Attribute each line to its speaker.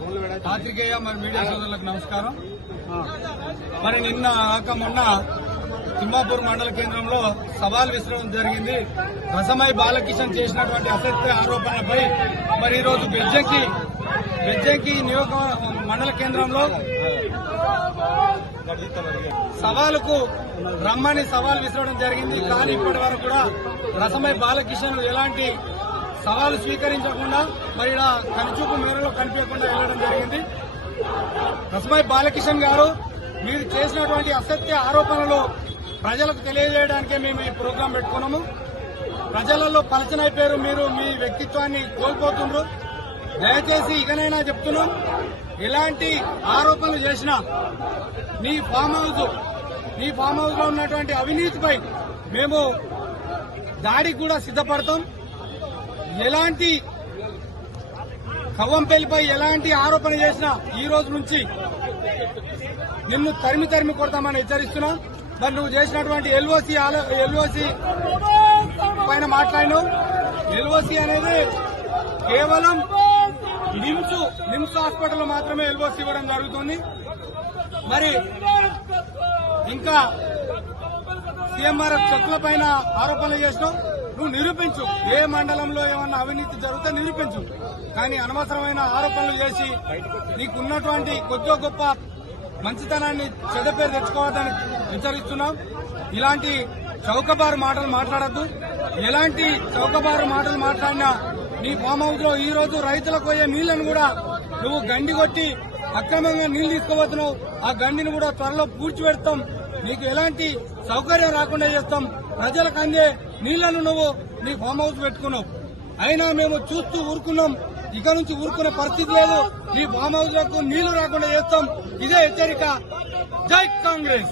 Speaker 1: పాత్రికేయ మరి మీడియా సోదరులకు నమస్కారం. మరి నిన్న ఆక మొన్న తిమ్మాపూర్ మండల కేంద్రంలో సవాల్ విసరడం జరిగింది. రసమై బాలకిషన్ చేసినటువంటి అసత్య ఆరోపణలపై మరి ఈరోజు బెజ్జంకి బెజ్జంకి నియోజక మండల కేంద్రంలో సవాలుకు రమ్మని సవాల్ విసరడం జరిగింది. కానీ ఇప్పటి వరకు కూడా రసమై బాలకిషన్ ఎలాంటి సవాలు స్వీకరించకుండా మరి ఇలా కనుచూపు మేరలో కనిపించకుండా వెళ్ళడం జరిగింది. రసమై బాలకిషన్ గారు మీరు చేసినటువంటి అసత్య ఆరోపణలు ప్రజలకు తెలియజేయడానికే మేము ఈ ప్రోగ్రాం పెట్టుకున్నాము. ప్రజలలో పలచనైపోయారు మీరు మీ వ్యక్తిత్వాన్ని కోల్పోతుండ్రు. దయచేసి ఇకనైనా చెప్తున్నాం ఎలాంటి ఆరోపణలు చేసినా నీ ఫామ్ హౌస్ నీ ఫామ్ హౌస్లో ఉన్నటువంటి అవినీతిపై మేము దాడికి కూడా సిద్ధపడతాం. ఎలాంటి కవ్వంపల్లిపై ఎలాంటి ఆరోపణ చేసినా ఈ రోజు నుంచి నిన్ను తరిమి తరిమి కొడతామని హెచ్చరిస్తున్నాం. మరి నువ్వు చేసినటువంటి ఎల్ఓసి ఎల్ఓసి పైన మాట్లాడినావు. ఎల్ఓసి అనేది కేవలం నిమ్స్ నిమ్స్ హాస్పిటల్ మాత్రమే ఎల్ఓసి ఇవ్వడం జరుగుతుంది. మరి ఇంకా సీఎంఆర్ఎఫ్ చెక్కుల పైన ఆరోపణలు చేసినావు. నువ్వు నిరూపించు. ఏ మండలంలో ఏమన్నా అవినీతి జరిగితే నిరూపించు. కానీ అనవసరమైన ఆరోపణలు చేసి నీకున్నటువంటి కొద్దిగా గొప్ప మంచితనాన్ని చెడ్డ పేరు తెచ్చుకోవద్దని హెచ్చరిస్తున్నాం. ఇలాంటి చౌకబారు మాటలు మాట్లాడద్దు. ఎలాంటి చౌకబారు మాటలు మాట్లాడినా నీ ఫామ్ హౌస్లో ఈ రోజు రైతులకు పోయే నీళ్ళను కూడా నువ్వు గండి కొట్టి అక్రమంగా నీళ్ళు తీసుకోబోతున్నావు. ఆ గండిని కూడా త్వరలో పూడ్చిపెడతాం. నీకు ఎలాంటి సౌకర్యం రాకుండా చేస్తాం. ప్రజలకు అందే నీళ్ళను నువ్వు నీ ఫామ్ హౌస్ పెట్టుకున్నావు. అయినా మేము చూస్తూ ఊరుకున్నాం. ఇక నుంచి ఊరుకునే పరిస్థితి లేదు. నీ ఫామ్ హౌస్లకు నీళ్ళు రాకుండా చేస్తాం. ఇదే హెచ్చరిక. జై కాంగ్రెస్.